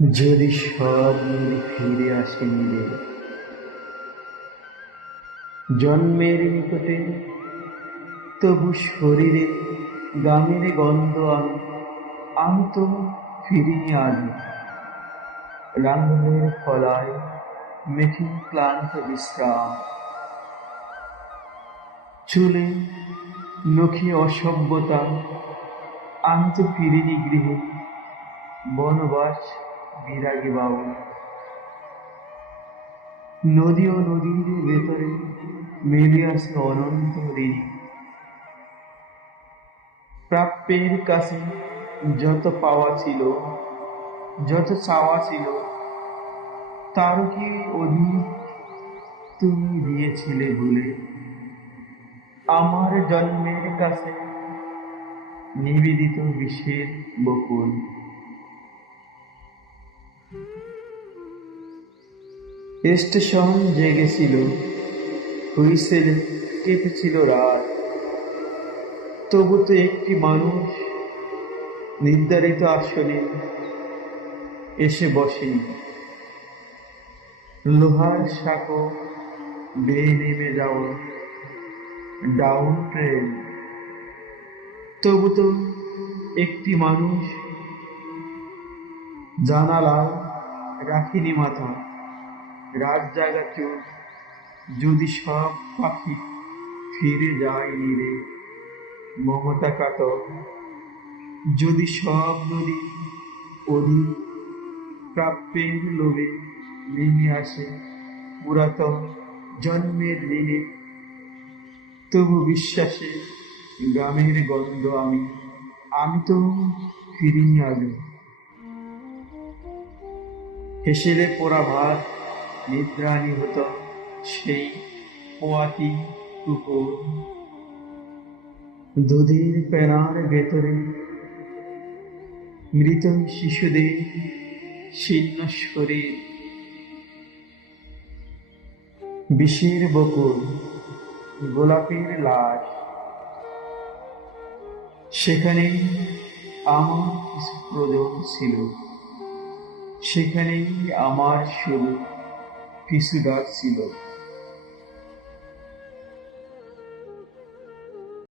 যদি সব নদী ফিরে আসে নিরে, জন্মের নিকটে, তবু শরীরে গামের গন্ধ আমি তো ফিরিনি আজ। রাঙলের ফলায় মেখে ক্লান্ত বিশ্রাম, চুলে নখে অসভ্যতা, আমি তো ফিরিনি গৃহে, বনবাস বিরাগী বাউল। নদী ও নদীর ভেতরে মেলে আছে অনন্ত ঋণী। প্রাপ্যের কাছে যত পাওয়া ছিল, যত চাওয়া ছিল, তারও কি অধিক তুমি দিয়েছিলে ভুলে। আমার জন্মের কাছে নিবেদিত বিষের বকুল। স্টেশন জেগেছিল, হুইসেল কেঁপেছিল রাত, তবু তো একটি মানুষ নির্ধারিত আসনে এসে বসেনি। লোহার সাঁকো বেয়ে নেমে যাওয়া ডাউন ট্রেন, তবু তো একটি মানুষ জানালায় রাখিনি মাথা। রাত জাগা চোখ, যদি সব পাখি ফিরে যায় নীরে মমতা কাতর, যদি সব নদী অধিক প্রাপ্যের লোভে নেমে আসে পুরাতন জন্মের ঋণে, তবু বিশ্বাসে গ্রামের গন্ধ আমি তো ফিরিনি আগে। হেসেলে পোড়া ভাত নিদ্রানি হতো সেই পোয়াতি কুকুর। দুধের পেনার ভেতরে মৃত শিশুদের শীর্ণ শরীর, বিষের বকুল, গোলাপের লাশ। সেখানেই আমার কিছু প্রয়োজন ছিল, সেখানেই আমার শুধু কিছু ডাক ছিল।